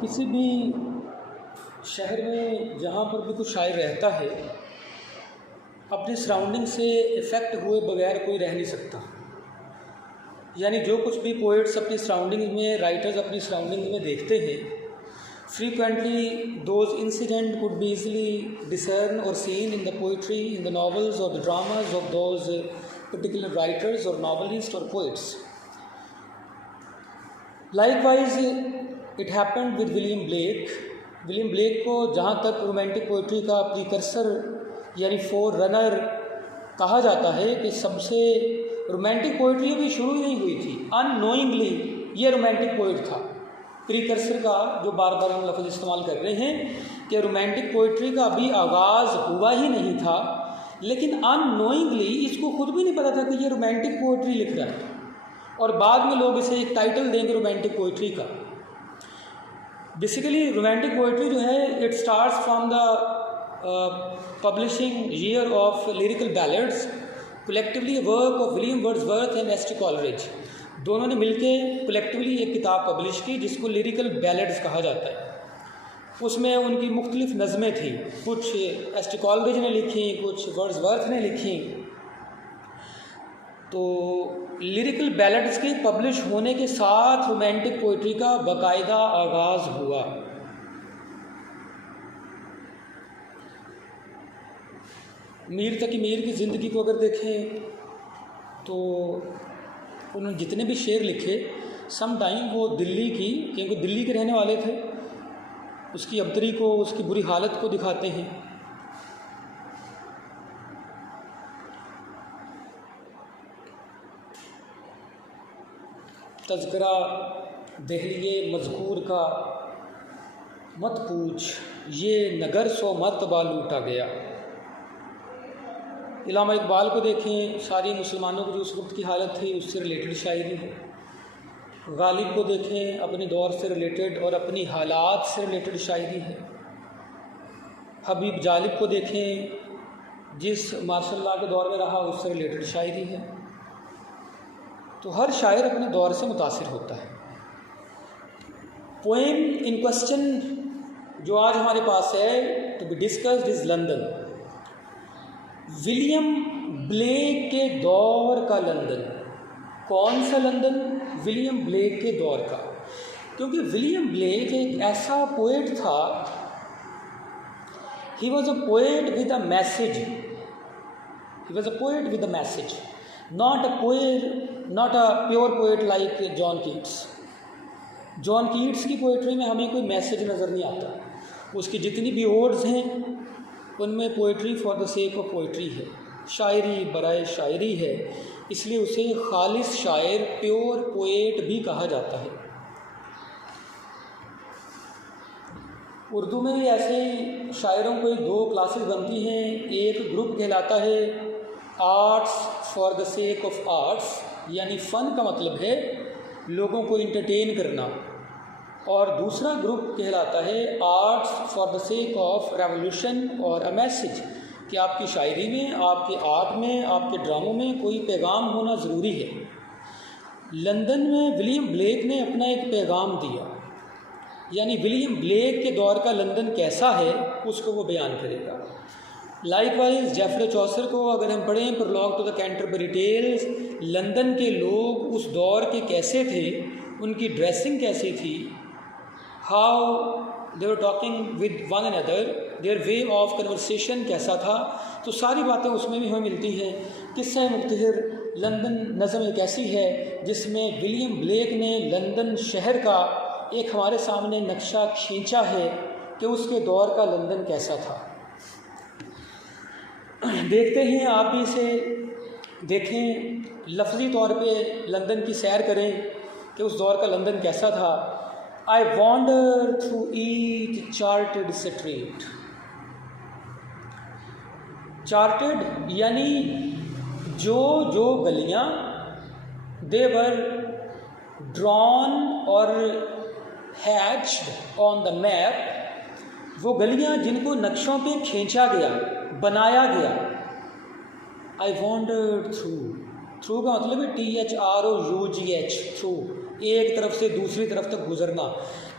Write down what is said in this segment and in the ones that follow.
किसी भी शहर में जहाँ पर भी कुछ शायर रहता है, अपने सराउंडिंग से इफ़ेक्ट हुए बगैर कोई रह नहीं सकता। यानी जो कुछ भी पोइट्स अपनी सराउंडिंग में, राइटर्स अपनी सराउंडिंग में देखते हैं, frequently those incidents could be easily discerned or seen in the poetry, in the novels or the dramas of those particular writers or novelists or poets. Likewise, it happened with William Blake. William Blake को जहाँ तक romantic poetry का precursor यानी four runner कहा जाता है कि सबसे रोमांटिक पोइट्री भी शुरू ही नहीं हुई थी, अननोइंगली ये रोमांटिक पोइट था। प्रीकर्सर का जो बार बार हम लफ्ज़ इस्तेमाल कर रहे हैं कि रोमांटिक पोइट्री का अभी आगाज़ हुआ ही नहीं था, लेकिन अननोइंगली इसको खुद भी नहीं पता था कि ये रोमांटिक पोइट्री लिख रहा है, और बाद में लोग इसे एक टाइटल देंगे रोमांटिक पोइट्री का। बेसिकली रोमांटिक पोइट्री जो है, it starts from the publishing year of lyrical ballads, collectively work of William Wordsworth and S T Coleridge. दोनों ने मिलके कलेक्टिवली एक किताब पब्लिश की जिसको लिरिकल बैलेड्स कहा जाता है। उसमें उनकी मुख्तलिफ नज़में थी, कुछ एस टी कॉलरिज ने लिखी, कुछ वर्ड्सवर्थ ने लिखी। तो लिरिकल बैलेड्स के पब्लिश होने के साथ रोमांटिक पोइट्री का बाकायदा आगाज़ हुआ। मीर तकी मीर की ज़िंदगी को अगर देखें तो उन्होंने जितने भी शेर लिखे, सम टाइम वो दिल्ली की, क्योंकि दिल्ली के रहने वाले थे, उसकी अबतरी को, उसकी बुरी हालत को दिखाते हैं। तज़किरा दहलिए मज़कूर का मत पूछ, ये नगर सौ मर्तबा लूटा गया। इलामा इकबाल को देखें, सारी मुसलमानों की जो उस वक्त की हालत थी उससे रिलेटेड शायरी है। गालिब को देखें, अपने दौर से रिलेटेड और अपनी हालात से रिलेटेड शायरी है। हबीब जालिब को देखें, जिस माशाअल्लाह के दौर में रहा उससे रिलेटेड शायरी है। तो हर शायर अपने दौर से मुतासिर होता है। पोएम इन क्वेश्चन जो आज हमारे पास है to be discussed is London. William Blake के दौर का लंदन। कौन सा लंदन? विलियम ब्लेक के दौर का, क्योंकि विलियम ब्लेक एक ऐसा पोएट था, he was a poet with a message, he was a poet with a message, not a poet, not a pure poet like John Keats. John Keats की poetry में हमें कोई मैसेज नज़र नहीं आता। उसकी जितनी भी ओड्स हैं उनमें poetry for the sake of poetry है, शायरी बराए शायरी है, इसलिए उसे खालिस शायर, प्योर पोएट भी कहा जाता है। उर्दू में भी ऐसे ही शायरों को दो क्लासेस बनती हैं। एक ग्रुप कहलाता है arts for the sake of arts, यानी फ़न का मतलब है लोगों को इंटरटेन करना, और दूसरा ग्रुप कहलाता है arts for the sake of revolution और अ मैसेज, कि आपकी शायरी में, आपके आर्ट में, आपके ड्रामों में कोई पैगाम होना ज़रूरी है। लंदन में विलियम ब्लेक ने अपना एक पैगाम दिया, यानी विलियम ब्लेक के दौर का लंदन कैसा है उसको वो बयान करेगा। लाइकवाइज जेफरे चौसर को अगर हम पढ़ें, prologue to the Canterbury Tales, London के लोग उस दौर के कैसे थे, उनकी ड्रेसिंग कैसी थी, how they were talking with one another, their way of conversation कैसा था, तो सारी बातें उसमें भी हमें मिलती हैं। किस्सा मुख्तहिर लंदन नज़म एक ऐसी है जिसमें विलियम ब्लेक ने लंदन शहर का एक हमारे सामने नक्शा खींचा है कि उसके दौर का लंदन कैसा था। देखते हैं, आप भी इसे देखें, लफ्ज़ी तौर पे लंदन की सैर करें कि उस दौर का लंदन कैसा था। I wander through each charted street. Charted यानी जो गलियाँ, they were drawn और hatched on the map, वो गलियाँ जिनको नक्शों पे खींचा गया, बनाया गया। I wandered through, थ्रू का मतलब है THROUGH, थ्रू, एक तरफ से दूसरी तरफ तक गुजरना।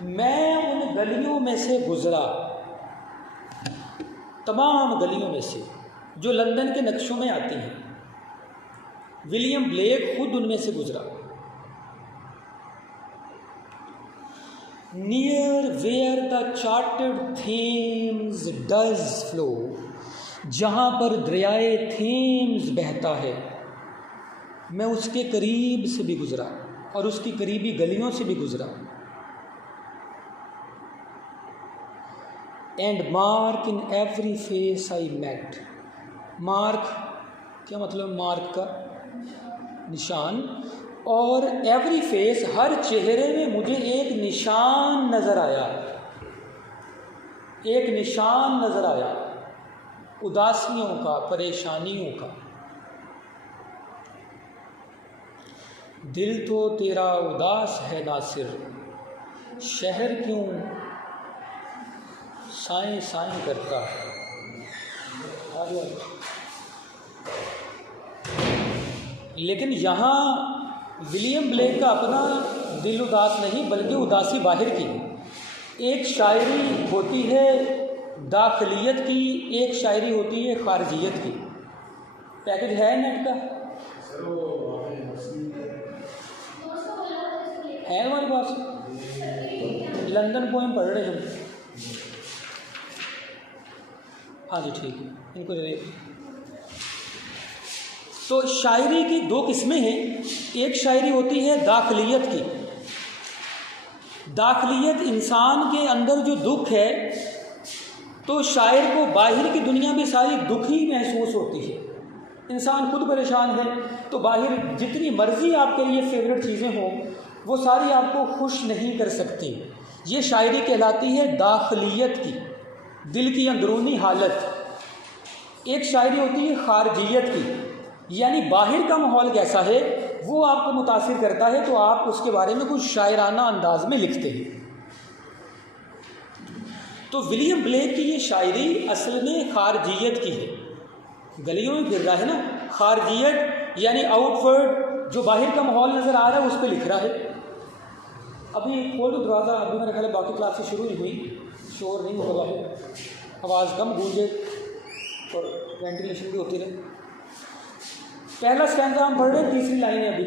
मैं उन गलियों में से गुजरा, तमाम गलियों में से जो लंदन के नक्शों में आती हैं। विलियम ब्लेक खुद उनमें से गुजरा। Near where the chartered Thames does flow, जहाँ पर दरियाए थेम्स बहता है, मैं उसके करीब से भी गुजरा और उसकी करीबी गलियों से भी गुजरा। And mark in every face I met, mark क्या मतलब, मार्क का निशान, और एवरी फेस हर चेहरे में मुझे एक निशान नज़र आया, एक निशान नज़र आया उदासियों का, परेशानियों का। दिल तो तेरा उदास है नासिर, शहर क्यों साएं साएं करता है। लेकिन यहाँ विलियम ब्लेक का अपना दिल उदास नहीं, बल्कि उदासी बाहर की। एक शायरी होती है दाखिलियत की, एक शायरी होती है खारजियत की। पैकेज है नेट का, है हमारे पास। लंदन पोएम पढ़ रहे हम। हाँ जी ठीक है, इनको जरिए। तो शायरी की दो किस्में हैं। एक शायरी होती है दाखिलियत की। दाखिलियत इंसान के अंदर जो दुख है, तो शायर को बाहर की दुनिया में सारी दुखी महसूस होती है। इंसान खुद परेशान है तो बाहर जितनी मर्जी आपके लिए फेवरेट चीज़ें हों, वो सारी आपको खुश नहीं कर सकती। ये शायरी कहलाती है दाखिलियत की, दिल की अंदरूनी हालत। एक शायरी होती है खारजियत की, यानी बाहर का माहौल कैसा है वो आपको मुतासिर करता है, तो आप उसके बारे में कुछ शायराना अंदाज में लिखते हैं। तो विलियम ब्लेक की ये शायरी असल में खारजियत की है। गलियों में फिर रहा है ना, खारजियत यानी आउटवर्ड, जो बाहर का माहौल नज़र आ रहा है उस पर लिख रहा है। अभी खोल दो दरवाज़ा, अभी मेरे ख्याल बाकी क्लासेस शुरू ही हुई, शोर नहीं होगा, आवाज़ कम गूंजे और वेंटिलेशन भी होती रहे। पहला स्टैंजा हम पढ़ रहे हैं, तीसरी लाइन है अभी।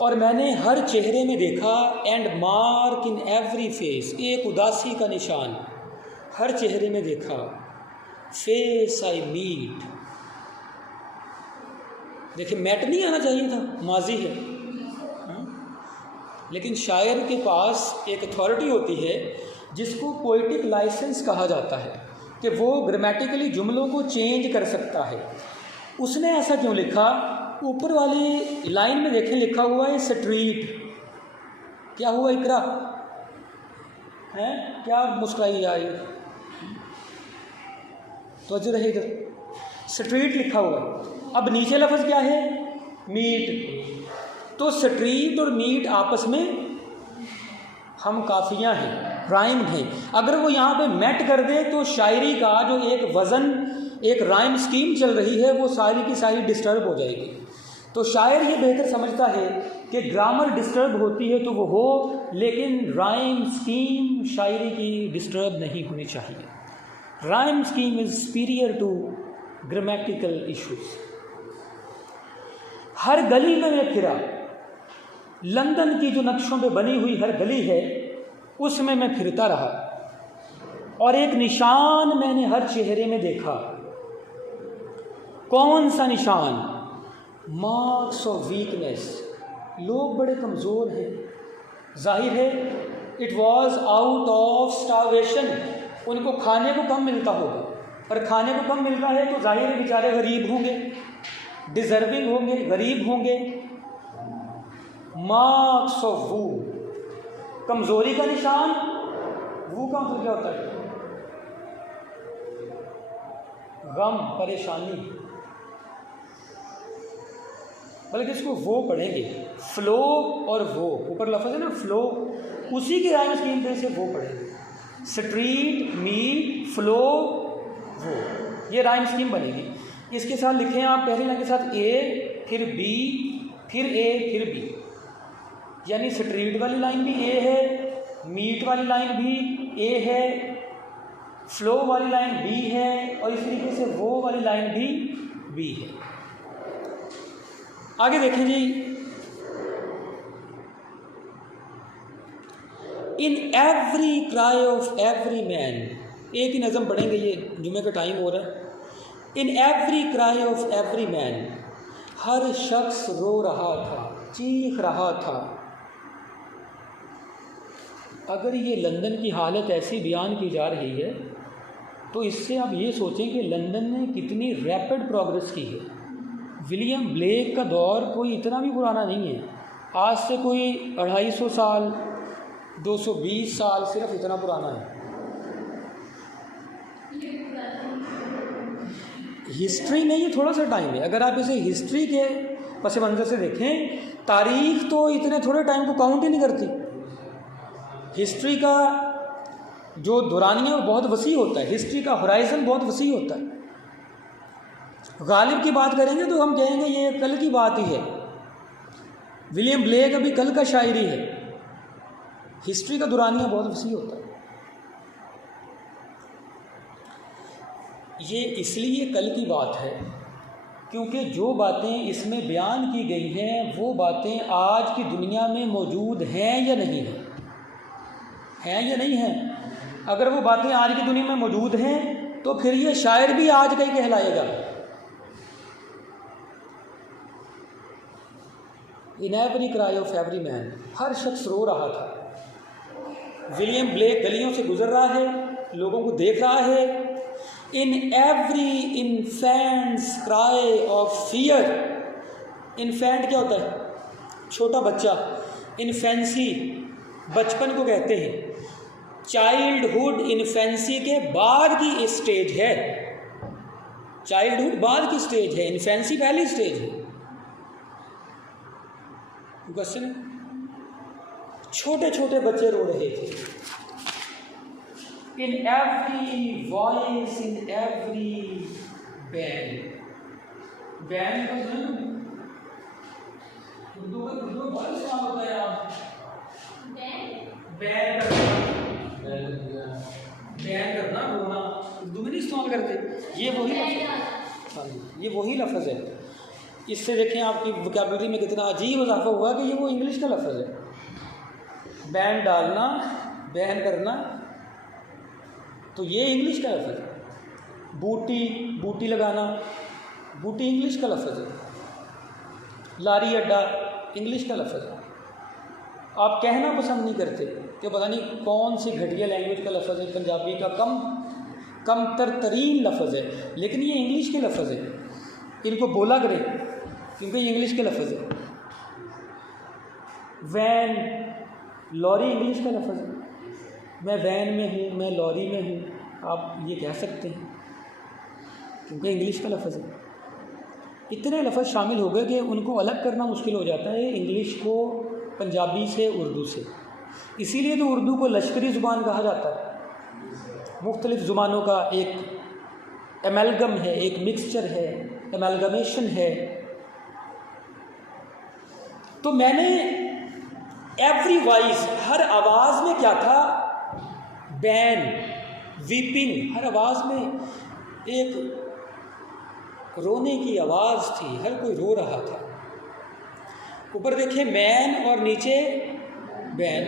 और मैंने हर चेहरे में देखा, and mark in every face, एक उदासी का निशान हर चेहरे में देखा। फेस आई मीट, देखिए मैट नहीं आना चाहिए था, माजी है। लेकिन शायर के पास एक अथॉरिटी होती है जिसको पोइटिक लाइसेंस कहा जाता है, कि वो ग्रामेटिकली जुमलों को चेंज कर सकता है। उसने ऐसा क्यों लिखा? ऊपर वाली लाइन में देखें लिखा हुआ है स्ट्रीट। क्या हुआ इकरा है, क्या मुस्कुराई जा रही, तो अजर रहे इधर, स्ट्रीट लिखा हुआ है। अब नीचे लफ्ज़ क्या है? मीट। तो स्ट्रीट और मीट आपस में हम काफियाँ हैं, राइम हैं। अगर वो यहाँ पे मेट कर दे तो शायरी का जो एक वज़न, एक राइम स्कीम चल रही है, वो सारी की सारी डिस्टर्ब हो जाएगी। तो शायर ये बेहतर समझता है कि ग्रामर डिस्टर्ब होती है तो वो हो, लेकिन राइम स्कीम शायरी की डिस्टर्ब नहीं होनी चाहिए। Rhyme scheme is superior to grammatical issues. हर गली में मैं फिरा, लंदन की जो नक्शों पे बनी हुई हर गली है उसमें मैं फिरता रहा, और एक निशान मैंने हर चेहरे में देखा। कौन सा निशान? Marks of weakness. लोग बड़े कमज़ोर हैं, जाहिर है it was out of starvation, उनको खाने को कम मिलता होगा, और खाने को कम मिल रहा है तो जाहिर है बेचारे गरीब होंगे, डिजर्विंग होंगे, गरीब होंगे। मार्क्स ऑफ वू, कमज़ोरी का निशान। वू का मतलब क्या होता है? गम, परेशानी, बल्कि इसको वो पढ़ेंगे, फ्लो और वो, ऊपर लफ्ज़ है ना फ्लो, उसी की राइम स्कीम पे से वो पढ़ेंगे। स्ट्रीट, मीट, फ्लो, वो, ये राइम स्कीम बनेगी। इसके साथ लिखें आप पहली लाइन के साथ ए, फिर बी, फिर ए, फिर बी। यानी स्ट्रीट वाली लाइन भी ए है, मीट वाली लाइन भी ए है, फ्लो वाली लाइन बी है, और इस तरीके से वो वाली लाइन भी बी है। आगे देखें जी, in every cry of every man, एक ही नज़म पढ़ेंगे, ये जुमे का टाइम हो रहा है। In every cry of every man, हर शख्स रो रहा था, चीख रहा था। अगर ये लंदन की हालत ऐसी बयान की जा रही है तो इससे आप ये सोचें कि लंदन ने कितनी रैपिड प्रोग्रेस की है। विलियम ब्लेक का दौर कोई इतना भी पुराना नहीं है, आज से कोई 250 साल 220 साल सिर्फ इतना पुराना है। हिस्ट्री में ये थोड़ा सा टाइम है। अगर आप इसे हिस्ट्री के पस मंज़र से देखें, तारीख तो इतने थोड़े टाइम को काउंट ही नहीं करती। हिस्ट्री का जो दौरानिया वो बहुत वसी होता है, हिस्ट्री का होराइज़न बहुत वसी होता है। गालिब की बात करेंगे तो हम कहेंगे ये कल की बात ही है, विलियम ब्लेक अभी कल का शायरी है। हिस्ट्री का दौरानिया बहुत वसी होता है। ये इसलिए कल की बात है क्योंकि जो बातें इसमें बयान की गई हैं वो बातें आज की दुनिया में मौजूद हैं या नहीं हैं, हैं या नहीं हैं। अगर वो बातें आज की दुनिया में मौजूद हैं तो फिर ये शायर भी आज का ही कहलाएगा। In every cry of every man, हर शख्स रो रहा था। विलियम ब्लेक गलियों से गुजर रहा है, लोगों को देख रहा है। In every infants cry of fear, infant क्या होता है? छोटा बच्चा। इन्फेंसी बचपन को कहते हैं। चाइल्डहुड इन्फेंसी के बाद की स्टेज है। चाइल्डहुड बाद की स्टेज है, इन्फेंसी पहली स्टेज है। क्वेश्चन, छोटे छोटे बच्चे रो रहे थे। In every voice, in every ban, ban का उर्दू में बहुत सवाल होता है। आप बैन करना, रोना, उर्दू में नहीं इस्तेमाल करते। ये वही लफ्ज़, हाँ जी, ये वही लफ्ज़ है। इससे देखें आपकी वोकैबुलरी में कितना अजीब इजाफा हुआ कि ये वो इंग्लिश का लफ्ज़ है। बैन डालना, बैन करना, तो ये इंग्लिश का लफ्ज़ है। बूटी, बूटी लगाना, बूटी इंग्लिश का लफ्ज़ है। लारी अड्डा इंग्लिश का लफ्ज़ है। आप कहना पसंद नहीं करते कि पता नहीं कौन सी घटिया लैंग्वेज का लफ्ज़ है, पंजाबी का कमतर तरीन लफ्ज़ है, लेकिन ये इंग्लिश के लफ्ज़ है। इनको बोला करें क्योंकि ये इंग्लिश के लफ्ज़ है। वैन, लॉरी इंग्लिश का लफ्ज़ है। मैं वैन में हूँ, मैं लॉरी में हूँ, आप ये कह सकते हैं क्योंकि इंग्लिश का लफ्ज़ है। इतने लफ्ज़ शामिल हो गए कि उनको अलग करना मुश्किल हो जाता है इंग्लिश को पंजाबी से, उर्दू से। इसीलिए तो उर्दू को लश्करी ज़ुबान कहा जाता है। मुख्तलिफ़ ज़ुबानों का एक एमलगम है, एक मिक्सचर है, एमलगमेशन है। तो मैंने एवरी वॉइस, हर आवाज़ में क्या था? बैन, वीपिंग, हर आवाज़ में एक रोने की आवाज़ थी, हर कोई रो रहा था। ऊपर देखिए मैन और नीचे बैन,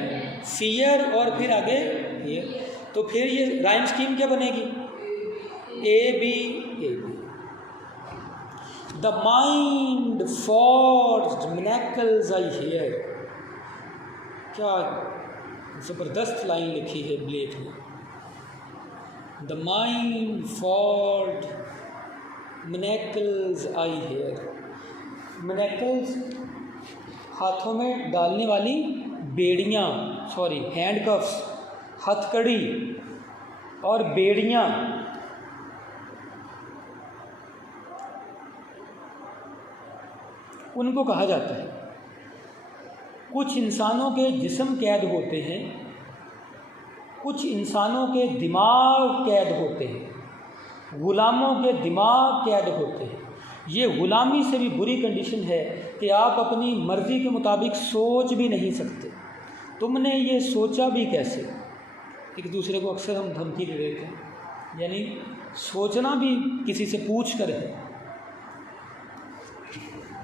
फियर और फिर आगे फियर। तो फिर ये राइम स्कीम क्या बनेगी? A B A B. The mind forged miracles I hear. क्या ज़बरदस्त लाइन लिखी है ब्लेक ने। The mind forged miracles I hear. Miracles हाथों में डालने वाली बेड़ियाँ, सॉरी हैंडकफ्स, हथकड़ी और बेड़ियाँ। उनको कहा जाता है। कुछ इंसानों के जिस्म कैद होते हैं, कुछ इंसानों के दिमाग कैद होते हैं, गुलामों के दिमाग कैद होते हैं। ये ग़ुलामी से भी बुरी कंडीशन है कि आप अपनी मर्ज़ी के मुताबिक सोच भी नहीं सकते। तुमने ये सोचा भी कैसे? एक दूसरे को अक्सर हम धमकी दे देते हैं, यानी सोचना भी किसी से पूछ कर है।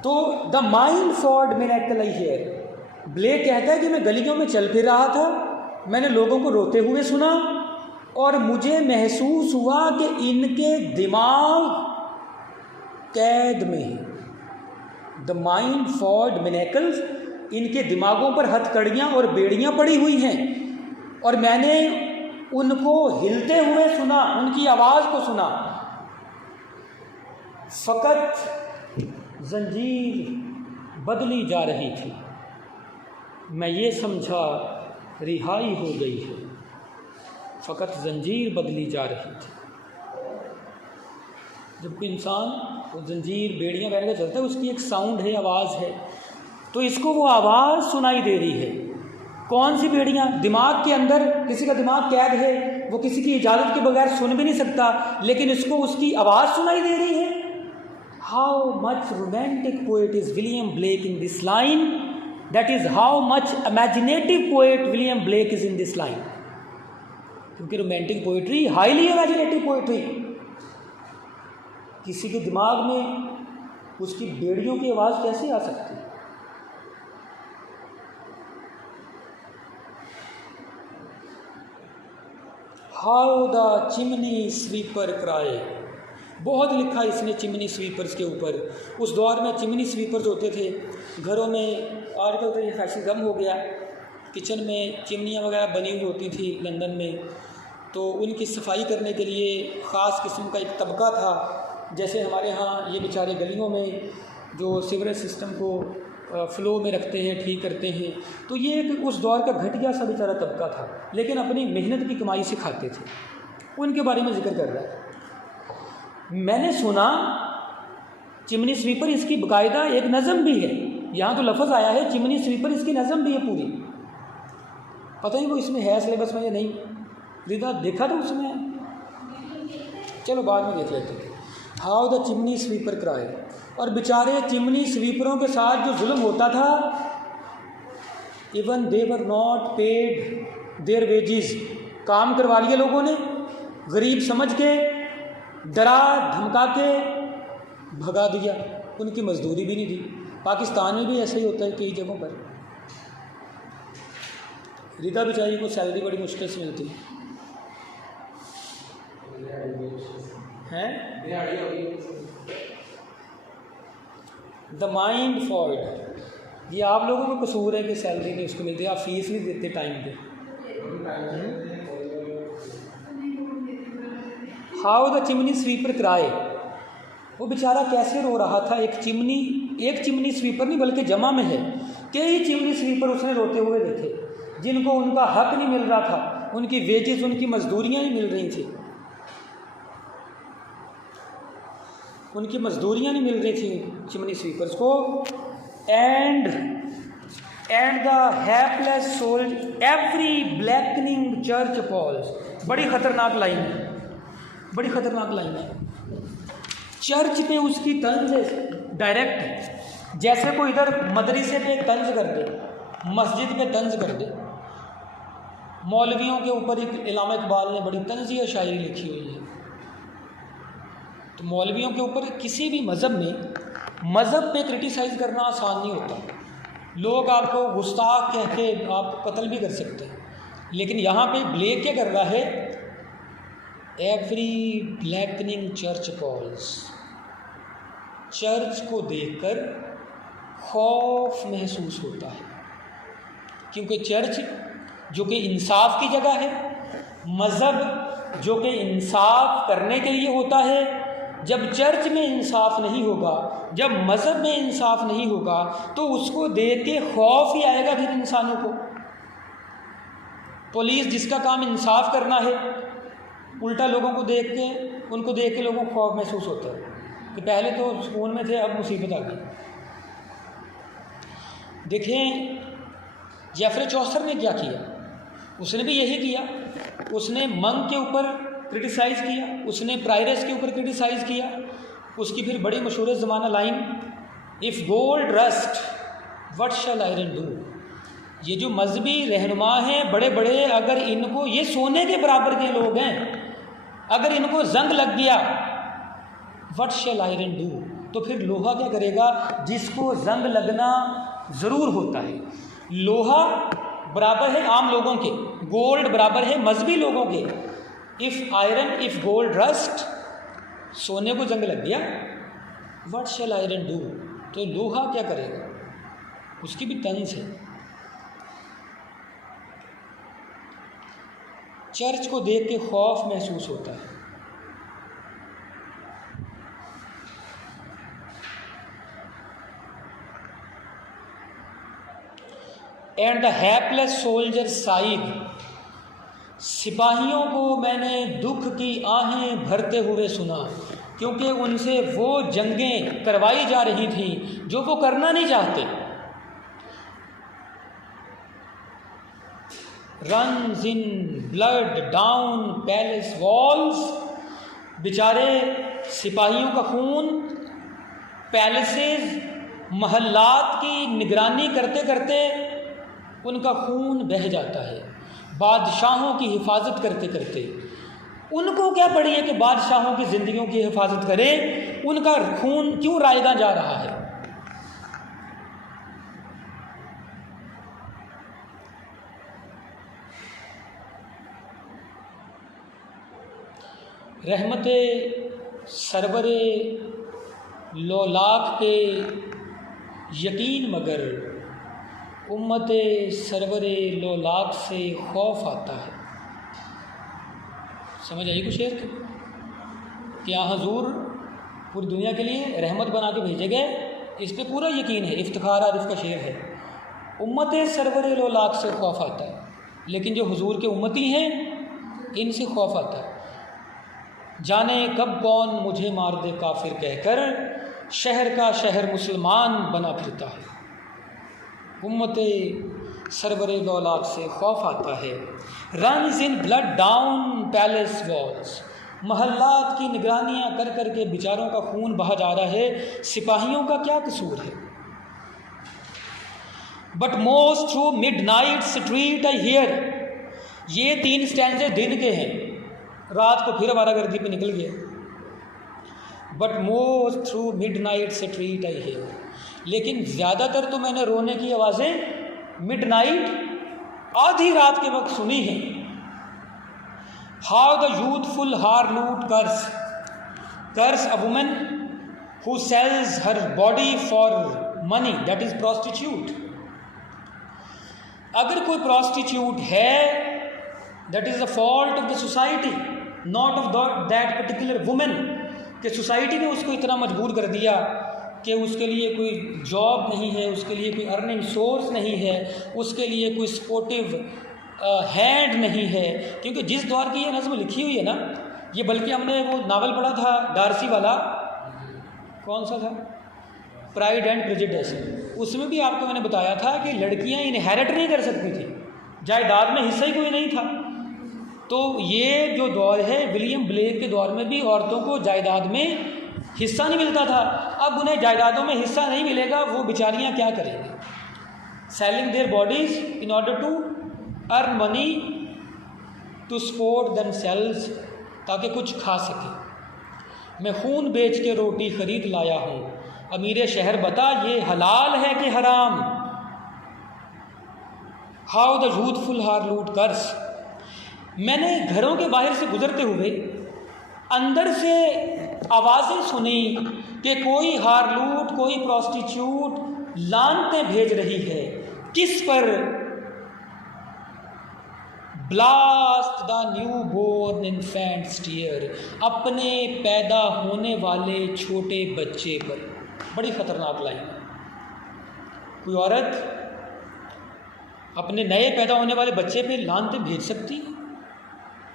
तो the mind forged miracle I hear, Blake कहता है कि मैं गलियों में चल फिर रहा था, मैंने लोगों को रोते हुए सुना और मुझे महसूस हुआ कि इनके दिमाग कैद में है। द माइंड फॉर्ड मिरेकल्स, इनके दिमागों पर हथकड़ियाँ और बेड़ियाँ पड़ी हुई हैं और मैंने उनको हिलते हुए सुना, उनकी आवाज़ को सुना। फ़कत जंजीर बदली जा रही थी, मैं ये समझा रिहाई हो गई है। फ़कत जंजीर बदली जा रही थी। जब कोई इंसान वो जंजीर बेड़ियाँ पहन कर चलता है, उसकी एक साउंड है, आवाज़ है, तो इसको वो आवाज़ सुनाई दे रही है। कौन सी बेड़ियाँ? दिमाग के अंदर किसी का दिमाग कैद है, वो किसी की इजाज़त के बगैर सुन भी नहीं सकता, लेकिन इसको उसकी आवाज़ सुनाई दे रही है। How much romantic poet is William Blake in this line, that is how much imaginative poet William Blake is in this line. क्योंकि romantic poetry highly imaginative poetry, किसी के दिमाग में उसकी बेड़ियों की आवाज़ कैसे आ सकती है? How the chimney sweeper cry, बहुत लिखा इसने चिमनी स्वीपर्स के ऊपर। उस दौर में चिमनी स्वीपर्स होते थे घरों में, आजकल तो ये फैशन कम हो गया, किचन में चिमनियाँ वगैरह बनी हुई होती थी लंदन में, तो उनकी सफाई करने के लिए ख़ास किस्म का एक तबका था। जैसे हमारे यहाँ ये बेचारे गलियों में जो सीवरेज सिस्टम को फ़्लो में रखते हैं, ठीक करते हैं, तो ये एक उस दौर का घटिया सा बेचारा तबका था, लेकिन अपनी मेहनत की कमाई से खाते थे। उनके बारे में जिक्र कर रहा है। मैंने सुना चिमनी स्वीपर, इसकी बाकायदा एक नज़म भी है, यहाँ तो लफ्ज़ आया है चिमनी स्वीपर, इसकी नज़म भी है पूरी। पता नहीं वो इसमें है सिलेबस में या नहीं, रिदा देखा तो उसमें, चलो बाद में देख लेते हैं। How the chimney sweeper cry, और बेचारे चिमनी स्वीपरों के साथ जो जुल्म होता था, even they were not paid their wages, काम करवा लिए लोगों ने, गरीब समझ के डरा धमका के भगा दिया, उनकी मजदूरी भी नहीं दी। पाकिस्तान में भी ऐसा ही होता है कई जगहों पर। रिदा बेचारी को सैलरी बड़ी मुश्किल से मिलती है। द माइंड फॉल्ट, ये आप लोगों का कसूर है कि सैलरी नहीं उसको मिलती, आप फीस नहीं देते टाइम पे। How the chimney sweeper cry, वो बेचारा कैसे रो रहा था। एक चिमनी स्वीपर नहीं बल्कि जमा में है, कई चिमनी स्वीपर उसने रोते हुए देखे जिनको उनका हक नहीं मिल रहा था, उनकी वेजेस, उनकी मजदूरियाँ नहीं मिल रही थी, उनकी मजदूरियाँ नहीं मिल रही थी चिमनी स्वीपर्स को। And the hapless soul every blackening church Paul's, बड़ी ख़तरनाक लाइन है, बड़ी ख़तरनाक लाइन है। चर्च पे उसकी तंज है डायरेक्ट, जैसे कोई इधर मदरसे पे तंज कर दे, मस्जिद पे तंज कर दे। मौलवियों के ऊपर एक इल्लामा इकबाल ने बड़ी तंज़िया शायरी लिखी हुई है। तो मौलवियों के ऊपर किसी भी मज़हब में मज़हब पे क्रिटिसाइज़ करना आसान नहीं होता। लोग आपको गुस्ताख कह के आप कत्ल भी कर सकते हैं, लेकिन यहाँ पे ब्लेक क्या कर रहा है? Every blackening church Paul's, church को देखकर खौफ महसूस होता है, क्योंकि चर्च जो कि इंसाफ की जगह है, मज़हब जो कि इंसाफ करने के लिए होता है, जब चर्च में इंसाफ नहीं होगा, जब मज़हब में इंसाफ नहीं होगा, तो उसको देख के खौफ ही आएगा फिर इंसानों को। पुलिस जिसका काम इंसाफ करना है, उल्टा लोगों को देख के, उनको देख के लोगों को खौफ महसूस होता है कि पहले तो सुकून में थे, अब मुसीबत आ गई। देखें जेफरी चौसर ने क्या किया, उसने भी यही किया। उसने मंक के ऊपर क्रिटिसाइज़ किया, उसने प्रायरस के ऊपर क्रिटिसाइज़ किया, उसकी फिर बड़ी मशहूर ज़माना line, if gold rust what shell iron do. ये जो मजहबी रहनुमा हैं बड़े बड़े, अगर इनको, ये सोने के बराबर के लोग हैं, अगर इनको जंग लग गया व्हाट शैल आयरन डू, तो फिर लोहा क्या करेगा, जिसको जंग लगना ज़रूर होता है। लोहा बराबर है आम लोगों के, गोल्ड बराबर है मजहबी लोगों के। इफ़ गोल्ड रस्ट, सोने को जंग लग गया, व्हाट शैल आयरन डू, तो लोहा क्या करेगा, उसकी भी तंज है। चर्च को देख के खौफ महसूस होता है। And the hapless soldier side, सिपाहियों को मैंने दुख की आहें भरते हुए सुना, क्योंकि उनसे वो जंगें करवाई जा रही थी जो वो करना नहीं चाहते। Runs in blood down palace walls, बेचारे सिपाहियों का खून पैलेसेस, महल्लात की निगरानी करते करते उनका खून बह जाता है, बादशाहों की हिफाजत करते करते। उनको क्या पड़ी है कि बादशाहों की ज़िंदगियों की हिफाजत करें, उनका खून क्यों रायगा जा रहा है। रहमते सरवरे लोलाक के यकीन मगर उम्मते सरवरे लोलाक से खौफ आता है। समझ आई कुछ शेर कि यहाँ हजूर पूरी दुनिया के लिए रहमत बना के भेजे गए, इस पे पूरा यकीन है। इफ्तिखार आरिफ का शेर है, उम्मते सरवरे लोलाक से खौफ आता है, लेकिन जो हुजूर के उम्मती हैं इनसे खौफ आता है। जाने कब कौन मुझे मार दे काफिर कहकर, शहर का शहर मुसलमान बना फिरता है। उम्मते सरवरे लौलाक से खौफ आता है। Runs in blood down palace walls, महल्लात की निगरानियां कर कर के बेचारों का खून बहा जा रहा है। सिपाहियों का क्या कसूर है। But most through mid night street I hear, ये 3 स्टैंजे दिन के हैं, रात को फिर आवारागर्दी पे निकल गया। But most through mid night street I hear, लेकिन ज़्यादातर तो मैंने रोने की आवाज़ें मिड नाइट आधी रात के वक्त सुनी हैं। How the youthful harlot curse a woman who sells her body for money, that is prostitute. अगर कोई प्रोस्टिट्यूट है, that is the fault of the society, not of that particular women, कि सोसाइटी ने उसको इतना मजबूर कर दिया कि उसके लिए कोई जॉब नहीं है, उसके लिए कोई अर्निंग सोर्स नहीं है, उसके लिए कोई सपोर्टिव हैंड नहीं है। क्योंकि जिस दौर की ये नज़्म लिखी हुई है ना, ये बल्कि हमने वो नावल पढ़ा था डार्सी वाला, कौन सा था, प्राइड एंड प्रेजुडिस, उसमें भी आपको मैंने बताया था कि लड़कियां इनहेरिट नहीं कर सकती थी, जायदाद में हिस्सा ही कोई नहीं था। तो ये जो दौर है विलियम ब्लेक के दौर में भी औरतों को जायदाद में हिस्सा नहीं मिलता था। अब उन्हें जायदादों में हिस्सा नहीं मिलेगा, वो बेचारियां क्या करेंगी, selling their bodies in order to earn money to support themselves, ताकि कुछ खा सके। मैं खून बेच के रोटी खरीद लाया हूँ, अमीर शहर बता ये हलाल है कि हराम। हाउ द यूथफुल हारलूट कर्स, मैंने घरों के बाहर से गुजरते हुए अंदर से आवाज़ें सुनी कि कोई हारलूट, कोई प्रोस्टिट्यूट लानतें भेज रही है। किस पर? Blast the new born infants tear, अपने पैदा होने वाले छोटे बच्चे पर। बड़ी ख़तरनाक लाइन। कोई औरत अपने नए पैदा होने वाले बच्चे पे लानतें भेज सकती है,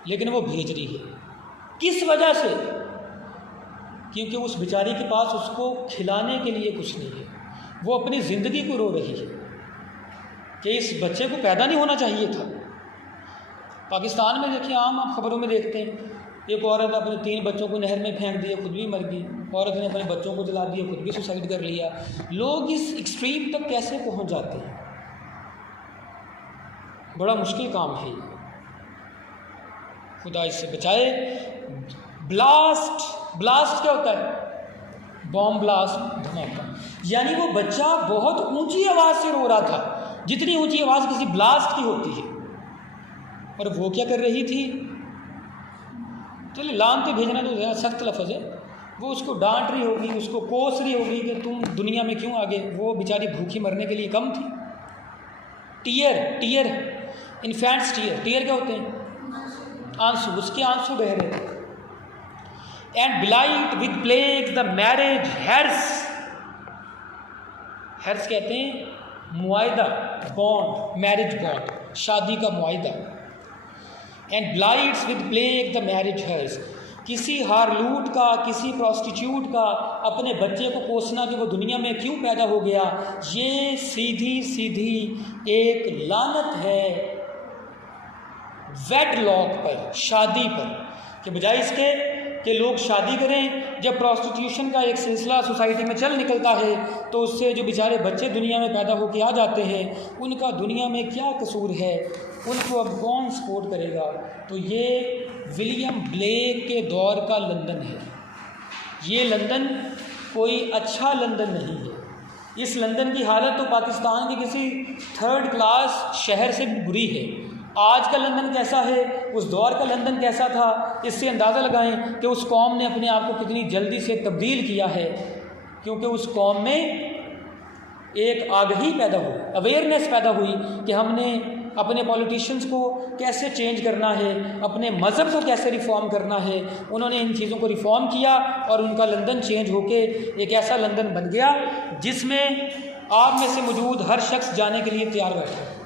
लेकिन वो भेज रही है। किस वजह से? क्योंकि उस बेचारी के पास उसको खिलाने के लिए कुछ नहीं है। वो अपनी ज़िंदगी को रो रही है कि इस बच्चे को पैदा नहीं होना चाहिए था। पाकिस्तान में देखिए, आम आप खबरों में देखते हैं, एक औरत अपने 3 बच्चों को नहर में फेंक दिया, खुद भी मर गई। औरत ने अपने बच्चों को जला दिया, खुद भी सुसाइड कर लिया। लोग इस एक्सट्रीम तक कैसे पहुंच जाते हैं? बड़ा मुश्किल काम है ये, खुदा इससे बचाए। ब्लास्ट क्या होता है? बॉम्ब ब्लास्ट, धमाका। यानी वो बच्चा बहुत ऊंची आवाज़ से रो रहा था, जितनी ऊंची आवाज़ किसी ब्लास्ट की होती है। और वो क्या कर रही थी? चलिए लान पे भेजना तो ज़्यादा सख्त लफ्ज़ है। वो उसको डांट रही होगी, उसको कोस रही होगी कि तुम दुनिया में क्यों आ गए। वो बेचारी भूखी मरने के लिए कम थी। टीयर इन्फेंट्स टीयर क्या होते हैं? आंसू, उसके आंसू बह रहे थे। And blight with plague the marriage hearse कहते हैं मुआयदा, बॉन्ड, मैरिज बॉन्ड, शादी का मुआयदा। And blights with plague the marriage hearse, किसी हारलूट का, किसी प्रॉस्टिट्यूट का अपने बच्चे को कोसना कि वो दुनिया में क्यों पैदा हो गया, ये सीधी एक लानत है वेडलॉक पर, शादी पर। कि बजाय इसके कि लोग शादी करें, जब प्रॉस्टिट्यूशन का एक सिलसिला सोसाइटी में चल निकलता है तो उससे जो बेचारे बच्चे दुनिया में पैदा होकर आ जाते हैं, उनका दुनिया में क्या कसूर है, उनको अब कौन सपोर्ट करेगा? तो ये विलियम ब्लेक के दौर का लंदन है। ये लंदन कोई अच्छा लंदन नहीं है। इस लंदन की हालत तो पाकिस्तान के किसी 3rd क्लास शहर से भी बुरी है। आज का लंदन कैसा है, उस दौर का लंदन कैसा था, इससे अंदाज़ा लगाएं कि उस कौम ने अपने आप को कितनी जल्दी से तब्दील किया है। क्योंकि उस कौम में एक आगही पैदा हुई, अवेयरनेस पैदा हुई कि हमने अपने पॉलिटिशियंस को कैसे चेंज करना है, अपने मज़हब को कैसे रिफॉर्म करना है। उन्होंने इन चीज़ों को रिफॉर्म किया और उनका लंदन चेंज होके एक ऐसा लंदन बन गया जिसमें आप में से मौजूद हर शख्स जाने के लिए तैयार बैठा है।